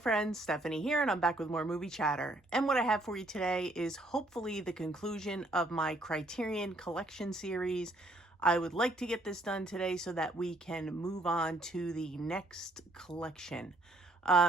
friends, Stephanie here, and I'm back with more movie chatter. And what I have for you today is hopefully the conclusion of my Criterion collection series. I would like to get this done today so that we can move on to the next collection.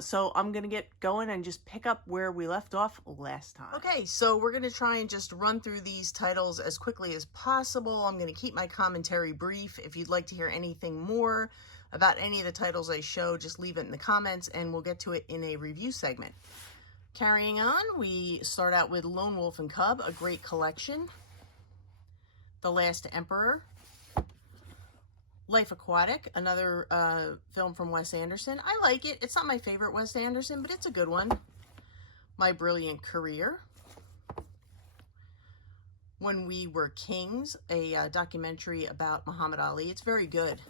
So I'm going to get going and just pick up where we left off last time. Okay, so we're going to try and just run through these titles as quickly as possible. I'm going to keep my commentary brief. If you'd like to hear anything more about any of the titles I show, just leave it in the comments and we'll get to it in a review segment. Carrying on, we start out with Lone Wolf and Cub, a great collection. The Last Emperor. Life Aquatic, another film from Wes Anderson. I like it. It's not my favorite Wes Anderson, but it's a good one. My Brilliant Career. When We Were Kings, a documentary about Muhammad Ali. It's very good.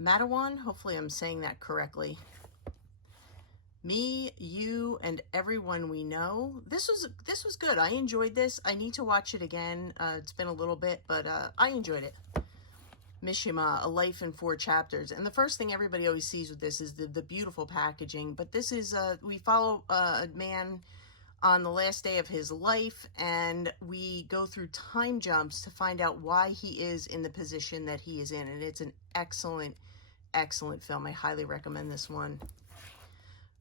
Matawan, hopefully I'm saying that correctly. Me, You, and Everyone We Know. This was good. I enjoyed this. I need to watch it again. It's been a little bit, but I enjoyed it. Mishima, A Life in 4 Chapters. And the first thing everybody always sees with this is the beautiful packaging. But this is, we follow a man on the last day of his life, and we go through time jumps to find out why he is in the position that he is in. And it's an excellent, excellent film. I highly recommend this one.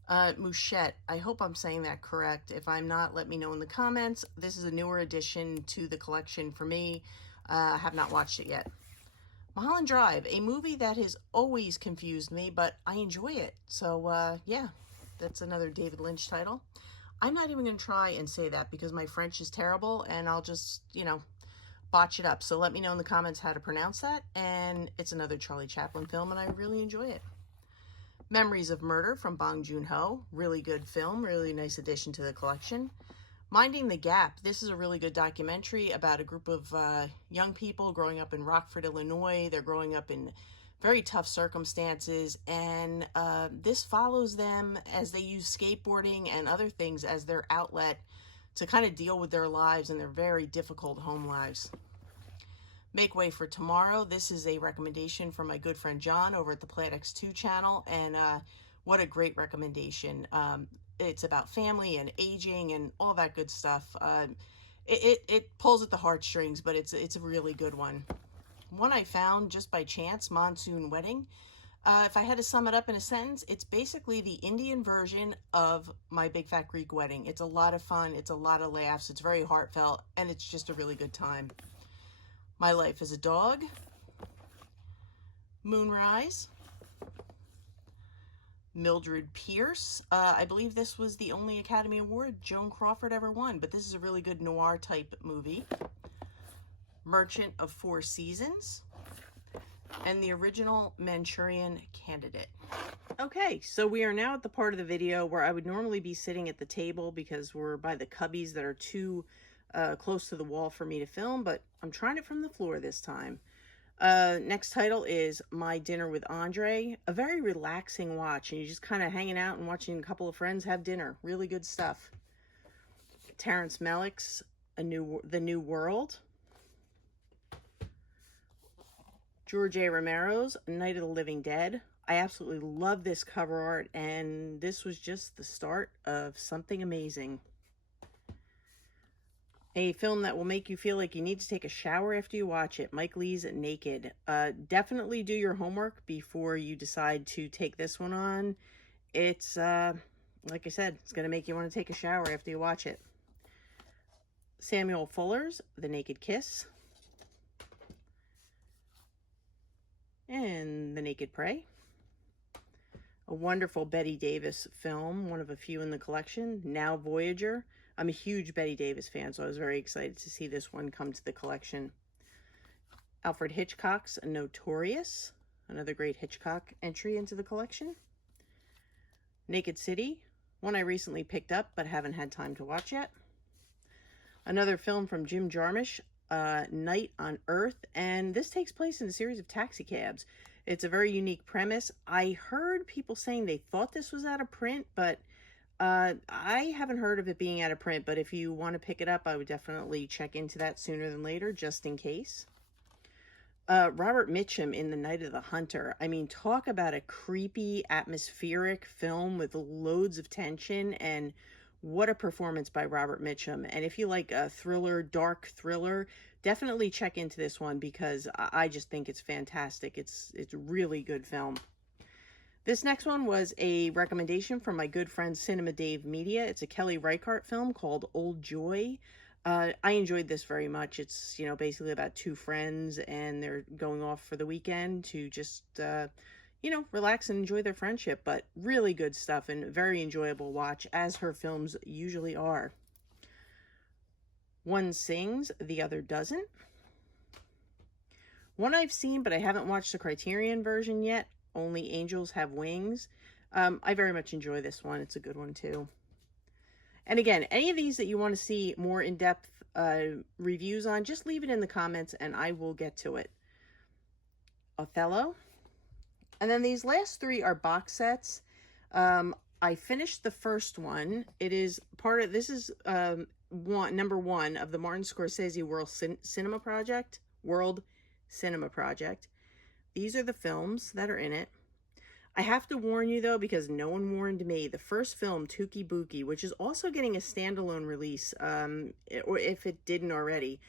Mouchette. I hope I'm saying that correct. If I'm not, let me know in the comments. This is a newer addition to the collection for me. I have not watched it yet. Mulholland Drive, a movie that has always confused me, but I enjoy it. So, yeah, that's another David Lynch title. I'm not even going to try and say that because my French is terrible, and I'll just, you know, botch it up. So let me know in the comments how to pronounce that. And it's another Charlie Chaplin film, and I really enjoy it. Memories of Murder from Bong Joon-ho. Really good film, really nice addition to the collection. Minding the Gap. This is a really good documentary about a group of young people growing up in Rockford, Illinois. They're growing up in very tough circumstances, and this follows them as they use skateboarding and other things as their outlet to kind of deal with their lives and their very difficult home lives. Make Way for Tomorrow. This is a recommendation from my good friend John over at the PlatX2 channel, and what a great recommendation. It's about family and aging and all that good stuff. It pulls at the heartstrings, but it's a really good one. One I found just by chance, Monsoon Wedding. If I had to sum it up in a sentence, it's basically the Indian version of My Big Fat Greek Wedding. It's a lot of fun. It's a lot of laughs. It's very heartfelt, and it's just a really good time. My Life as a Dog. Moonrise. Mildred Pierce. I believe this was the only Academy Award Joan Crawford ever won, but this is a really good noir type movie. Merchant of Four Seasons. And the original Manchurian Candidate. Okay, so we are now at the part of the video where I would normally be sitting at the table because we're by the cubbies that are too close to the wall for me to film, but I'm trying it from the floor this time. Next title is My Dinner with Andre. A very relaxing watch, and you're just kind of hanging out and watching a couple of friends have dinner. Really good stuff. Terrence Malick's The New World. George A. Romero's Night of the Living Dead. I absolutely love this cover art, and this was just the start of something amazing. A film that will make you feel like you need to take a shower after you watch it. Mike Leigh's Naked. Definitely do your homework before you decide to take this one on. It's, like I said, it's going to make you want to take a shower after you watch it. Samuel Fuller's The Naked Kiss. And The Naked Prey. A wonderful Bette Davis film, one of a few in the collection. Now Voyager. I'm a huge Bette Davis fan, so I was very excited to see this one come to the collection. Alfred Hitchcock's Notorious, another great Hitchcock entry into the collection. Naked City, one I recently picked up but haven't had time to watch yet. Another film from Jim Jarmusch, Night on Earth, and this takes place in a series of taxi cabs. It's a very unique premise. I heard people saying they thought this was out of print, but I haven't heard of it being out of print, but if you want to pick it up, I would definitely check into that sooner than later, just in case. Robert Mitchum in The Night of the Hunter. I mean, talk about a creepy, atmospheric film with loads of tension, and what a performance by Robert Mitchum. And if you like a thriller, dark thriller, definitely check into this one, because I just think it's fantastic. It's a really good film. This next one was a recommendation from my good friend Cinema Dave Media. It's a Kelly Reichardt film called Old Joy. I enjoyed this very much. It's, basically about two friends, and they're going off for the weekend to just, relax and enjoy their friendship. But really good stuff and very enjoyable watch, as her films usually are. One sings, the other doesn't. One I've seen, but I haven't watched the Criterion version yet. Only Angels Have Wings. I very much enjoy this one. It's a good one too. And again, any of these that you want to see more in-depth reviews on, just leave it in the comments and I will get to it. Othello. And then these last three are box sets. I finished the first one. It is this is number one of the Martin Scorsese World Cinema Project. These are the films that are in it. I have to warn you, though, because no one warned me. The first film, Tuki Buki, which is also getting a standalone release, or if it didn't already,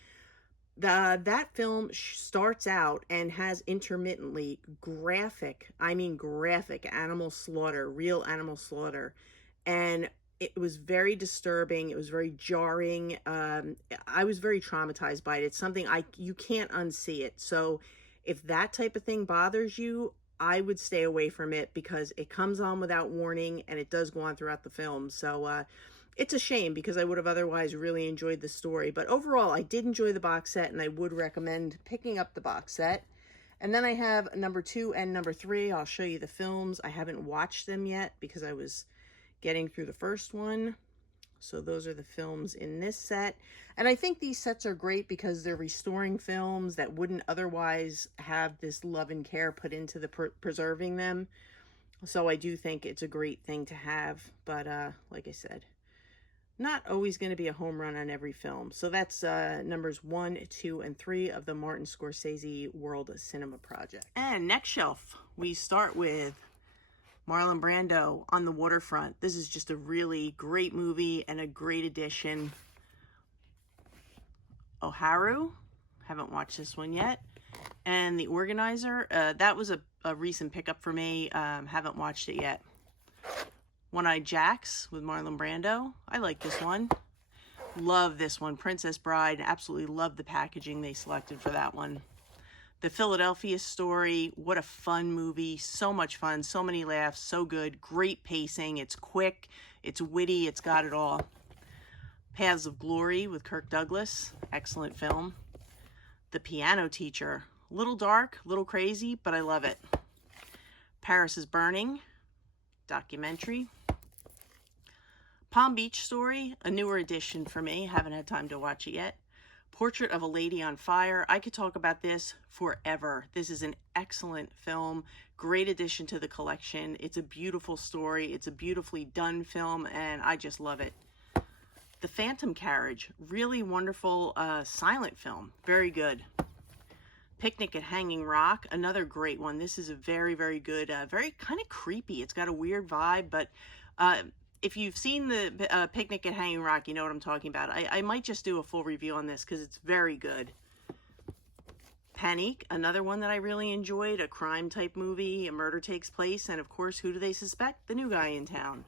that film starts out and has intermittently graphic animal slaughter, real animal slaughter. And it was very disturbing. It was very jarring. I was very traumatized by it. It's something you can't unsee it. So if that type of thing bothers you, I would stay away from it, because it comes on without warning and it does go on throughout the film. So it's a shame, because I would have otherwise really enjoyed the story. But overall, I did enjoy the box set, and I would recommend picking up the box set. And then I have number 2 and number 3. I'll show you the films. I haven't watched them yet because I was getting through the first one. So those are the films in this set. And I think these sets are great because they're restoring films that wouldn't otherwise have this love and care put into the preserving them. So I do think it's a great thing to have. But like I said, not always going to be a home run on every film. So that's numbers 1, 2, and 3 of the Martin Scorsese World Cinema Project. And next shelf, we start with Marlon Brando on the Waterfront. This is just a really great movie and a great addition. Oharu, haven't watched this one yet. And The Organizer, that was a recent pickup for me. Haven't watched it yet. One-Eyed Jacks with Marlon Brando. I like this one. Love this one. Princess Bride. Absolutely love the packaging they selected for that one. The Philadelphia Story, what a fun movie. So much fun, so many laughs, so good. Great pacing, it's quick, it's witty, it's got it all. Paths of Glory with Kirk Douglas, excellent film. The Piano Teacher, a little dark, a little crazy, but I love it. Paris is Burning, documentary. Palm Beach Story, a newer edition for me, haven't had time to watch it yet. Portrait of a Lady on Fire. I could talk about this forever. This is an excellent film, great addition to the collection. It's a beautiful story. It's a beautifully done film, and I just love it. The Phantom Carriage, really wonderful silent film, very good. Picnic at Hanging Rock, another great one. This is a very, very good, very kind of creepy. It's got a weird vibe, but if you've seen the Picnic at Hanging Rock, you know what I'm talking about. I might just do a full review on this because it's very good. Panique, another one that I really enjoyed, a crime type movie, a murder takes place, and of course, who do they suspect? The new guy in town.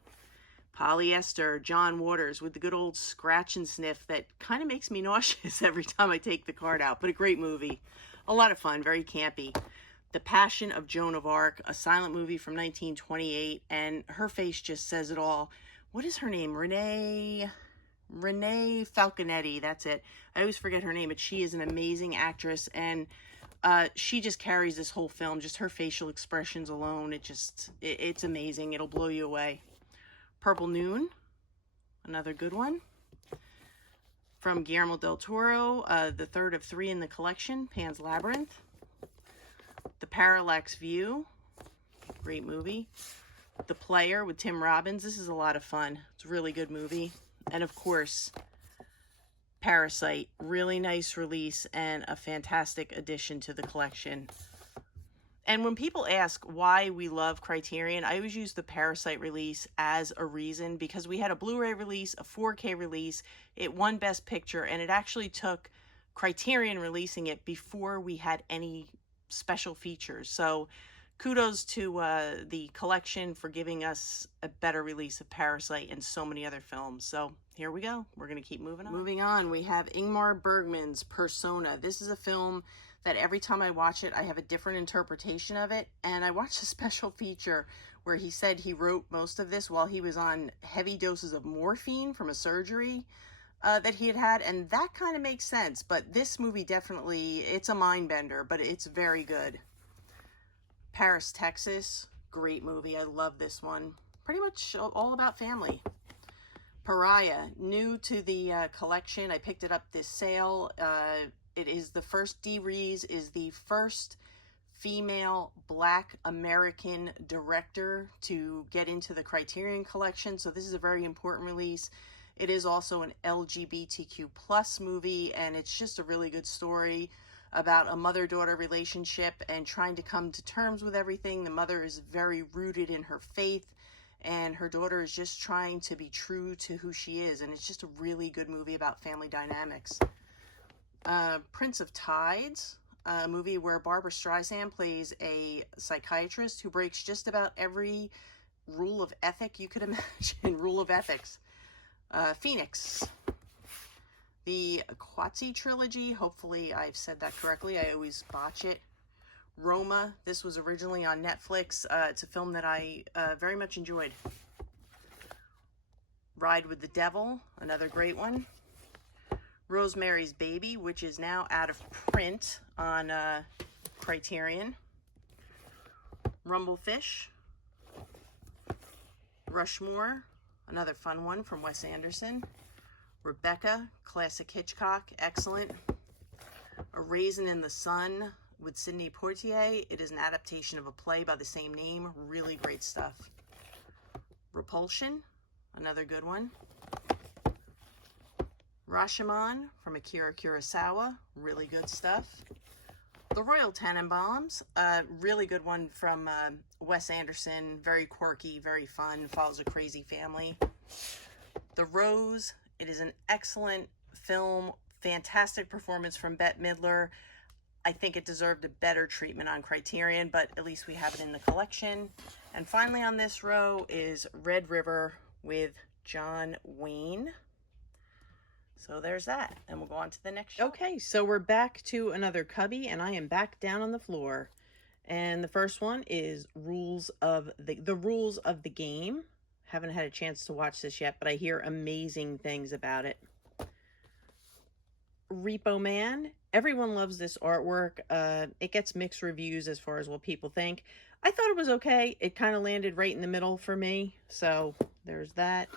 Polyester, John Waters with the good old scratch and sniff that kind of makes me nauseous every time I take the card out, but a great movie. A lot of fun, very campy. The Passion of Joan of Arc, a silent movie from 1928, and her face just says it all. What is her name? Renee Falconetti, that's it. I always forget her name, but she is an amazing actress, and she just carries this whole film, just her facial expressions alone. It's amazing. It'll blow you away. Purple Noon, another good one. From Guillermo del Toro, the third of 3 in the collection, Pan's Labyrinth. The Parallax View, great movie. The Player with Tim Robbins, this is a lot of fun. It's a really good movie. And of course, Parasite, really nice release and a fantastic addition to the collection. And when people ask why we love Criterion, I always use the Parasite release as a reason, because we had a Blu-ray release, a 4K release, it won Best Picture, and it actually took Criterion releasing it before we had any special features. So kudos to the collection for giving us a better release of Parasite and so many other films. So here we go. We're going to keep moving on. Moving on, we have Ingmar Bergman's Persona. This is a film that every time I watch it, I have a different interpretation of it. And I watched a special feature where he said he wrote most of this while he was on heavy doses of morphine from a surgery that he had. And that kind of makes sense. But this movie definitely, it's a mind bender, but it's very good. Paris, Texas, great movie. I love this one. Pretty much all about family. Pariah, new to the collection. I picked it up this sale. It is the first, Dee Rees is the first female Black American director to get into the Criterion collection. So this is a very important release. It is also an LGBTQ plus movie, and it's just a really good story about a mother-daughter relationship and trying to come to terms with everything. The mother is very rooted in her faith, and her daughter is just trying to be true to who she is. And it's just a really good movie about family dynamics. Prince of Tides, a movie where Barbara Streisand plays a psychiatrist who breaks just about every rule of ethic you could imagine. Rule of ethics. Phoenix. The Quatsi trilogy, hopefully I've said that correctly, I always botch it. Roma, this was originally on Netflix. It's a film that I very much enjoyed. Ride with the Devil, another great one. Rosemary's Baby, which is now out of print on Criterion. Rumblefish. Rushmore, another fun one from Wes Anderson. Rebecca, classic Hitchcock, excellent. A Raisin in the Sun with Sidney Poitier. It is an adaptation of a play by the same name. Really great stuff. Repulsion, another good one. Rashomon from Akira Kurosawa, really good stuff. The Royal Tenenbaums, really good one from Wes Anderson, very quirky, very fun, follows a crazy family. The Rose, it is an excellent film, fantastic performance from Bette Midler. I think it deserved a better treatment on Criterion, but at least we have it in the collection. And finally on this row is Red River with John Wayne. So there's that, and we'll go on to the next show. Okay, so we're back to another cubby, and I am back down on the floor. And the first one is Rules of the Rules of the Game. Haven't had a chance to watch this yet, but I hear amazing things about it. Repo Man. Everyone loves this artwork. It gets mixed reviews as far as what people think. I thought it was okay. It kind of landed right in the middle for me, so there's that.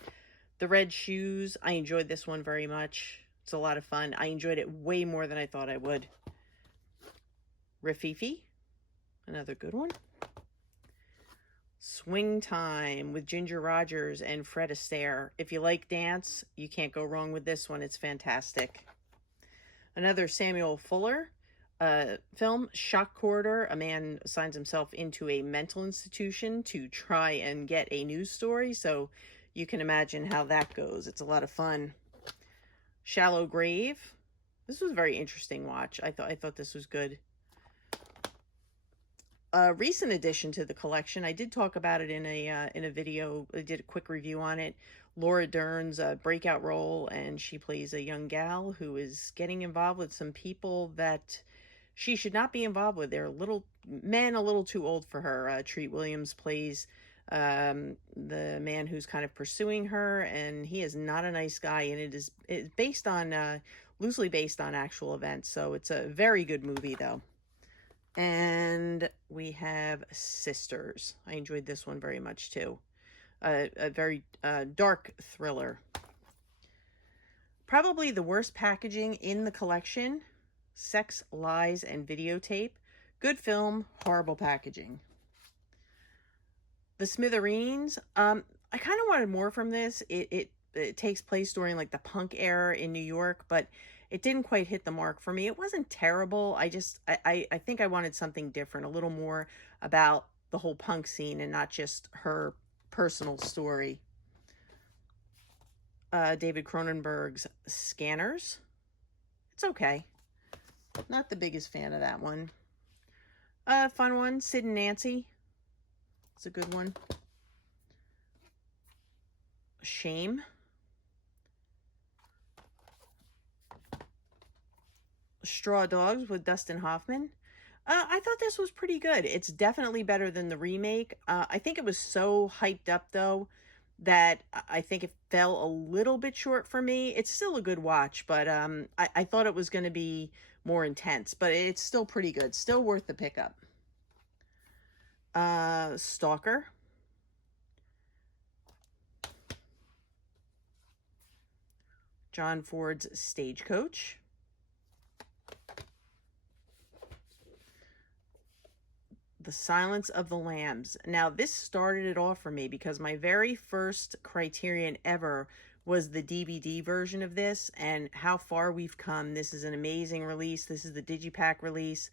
The Red Shoes, I enjoyed this one very much. It's a lot of fun. I enjoyed it way more than I thought I would. Rafifi, another good one. Swing Time with Ginger Rogers and Fred Astaire. If you like dance, you can't go wrong with this one. It's fantastic. Another Samuel Fuller film, Shock Corridor. A man signs himself into a mental institution to try and get a news story, so you can imagine how that goes. It's a lot of fun. Shallow Grave. This was a very interesting watch. I thought this was good. A recent addition to the collection. I did talk about it in a video. I did a quick review on it. Laura Dern's breakout role, and she plays a young gal who is getting involved with some people that she should not be involved with. They're men a little too old for her. Treat Williams plays the man who's kind of pursuing her, and he is not a nice guy, and it's based on loosely based on actual events, so it's a very good movie though. And we have Sisters. I enjoyed this one very much too. A very dark thriller. Probably the worst packaging in the collection. Sex, Lies, and Videotape. Good film, horrible packaging. The Smithereens. I kind of wanted more from this. It it takes place during like the punk era in New York, but it didn't quite hit the mark for me. It wasn't terrible. I think I wanted something different, a little more about the whole punk scene and not just her personal story. David Cronenberg's Scanners. It's okay. Not the biggest fan of that one. Fun one, Sid and Nancy. It's a good one. Shame. Straw Dogs with Dustin Hoffman. I thought this was pretty good. It's definitely better than the remake. I think it was so hyped up, though, that I think it fell a little bit short for me. It's still a good watch, but I thought it was going to be more intense. But it's still pretty good. Still worth the pickup. Stalker. John Ford's Stagecoach. The Silence of the Lambs. Now, this started it off for me because my very first Criterion ever was the DVD version of this, and how far we've come. This is an amazing release. This is the Digipack release.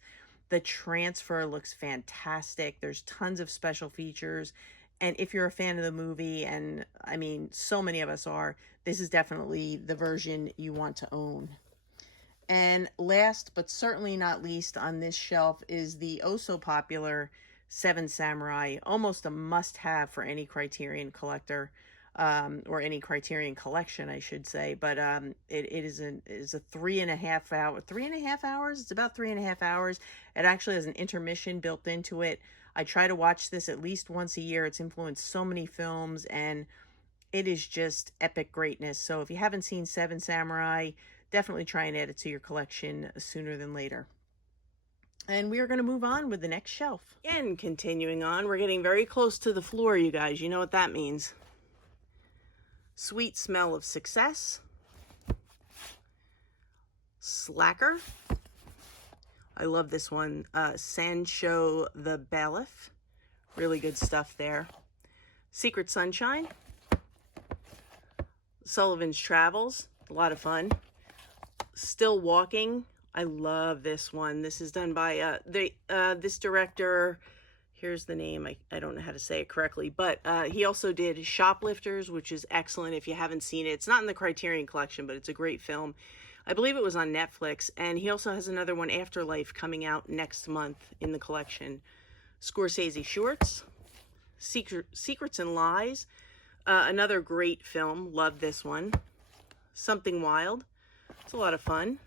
The transfer looks fantastic. There's tons of special features, and if you're a fan of the movie, and I mean, so many of us are, this is definitely the version you want to own. And last, but certainly not least on this shelf is the oh-so-popular Seven Samurai, almost a must-have for any Criterion collector, or any Criterion collection, I should say. But it is a 3.5 hour, 3.5 hours? It's about 3.5 hours. It actually has an intermission built into it. I try to watch this at least once a year. It's influenced so many films, and it is just epic greatness. So if you haven't seen Seven Samurai, definitely try and add it to your collection sooner than later. And we are going to move on with the next shelf. Again, continuing on, we're getting very close to the floor, you guys. You know what that means. Sweet Smell of Success. Slacker. I love this one. Sancho the Bailiff. Really good stuff there. Secret Sunshine. Sullivan's Travels. A lot of fun. Still Walking. I love this one. This is done by this director. Here's the name. I don't know how to say it correctly, but he also did Shoplifters, which is excellent if you haven't seen it. It's not in the Criterion collection, but it's a great film. I believe it was on Netflix, and he also has another one, Afterlife, coming out next month in the collection. Scorsese Shorts. Secrets and Lies. Another great film. Love this one. Something Wild. It's a lot of fun.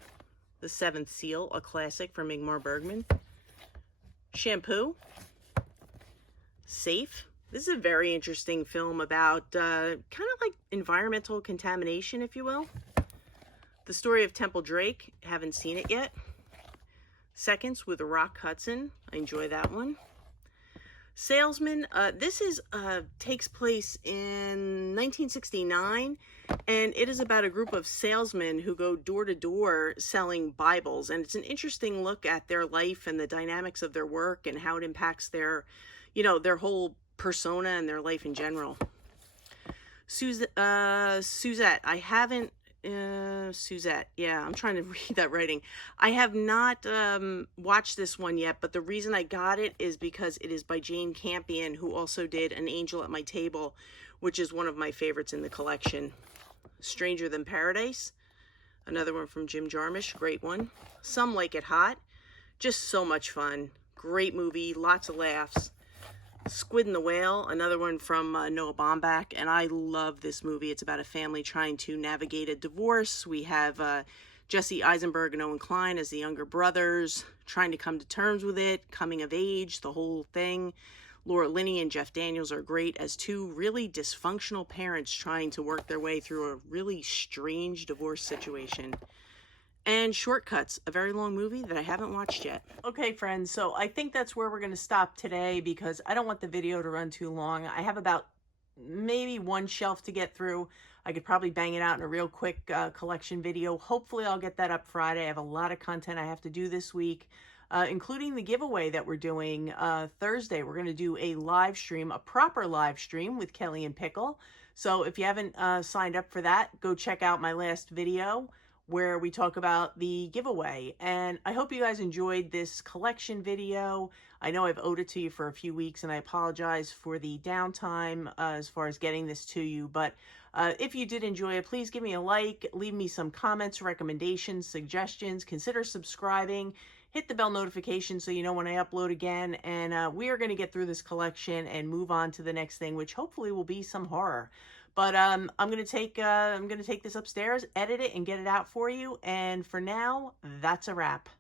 The Seventh Seal, a classic from Ingmar Bergman. Shampoo. Safe. This is a very interesting film about kind of like environmental contamination, if you will. The Story of Temple Drake. Haven't seen it yet. Seconds with Rock Hudson. I enjoy that one. Salesman. This is takes place in 1969, and it is about a group of salesmen who go door to door selling Bibles, and it's an interesting look at their life and the dynamics of their work and how it impacts their, their whole persona and their life in general. Suzette. I haven't. Suzette. Yeah, I'm trying to read that writing. I have not watched this one yet, but the reason I got it is because it is by Jane Campion, who also did An Angel at My Table, which is one of my favorites in the collection. Stranger Than Paradise. Another one from Jim Jarmusch. Great one. Some Like It Hot. Just so much fun. Great movie. Lots of laughs. Squid and the Whale, another one from Noah Baumbach, and I love this movie. It's about a family trying to navigate a divorce. We have Jesse Eisenberg and Owen Klein as the younger brothers, trying to come to terms with it, coming of age, the whole thing. Laura Linney and Jeff Daniels are great as two really dysfunctional parents trying to work their way through a really strange divorce situation. And Shortcuts, a very long movie that I haven't watched yet. Okay, friends, so I think that's where we're going to stop today because I don't want the video to run too long. I have about maybe one shelf to get through. I could probably bang it out in a real quick collection video. Hopefully I'll get that up Friday. I have a lot of content I have to do this week. including the giveaway that we're doing Thursday. We're going to do a live stream, a proper live stream with Kelly and Pickle. So if you haven't signed up for that, go check out my last video where we talk about the giveaway. And I hope you guys enjoyed this collection video. I know I've owed it to you for a few weeks, and I apologize for the downtime as far as getting this to you. But if you did enjoy it, please give me a like, leave me some comments, recommendations, suggestions, consider subscribing, hit the bell notification so you know when I upload again. And we are going to get through this collection and move on to the next thing, which hopefully will be some horror. But I'm gonna take this upstairs, edit it, and get it out for you. And for now, that's a wrap.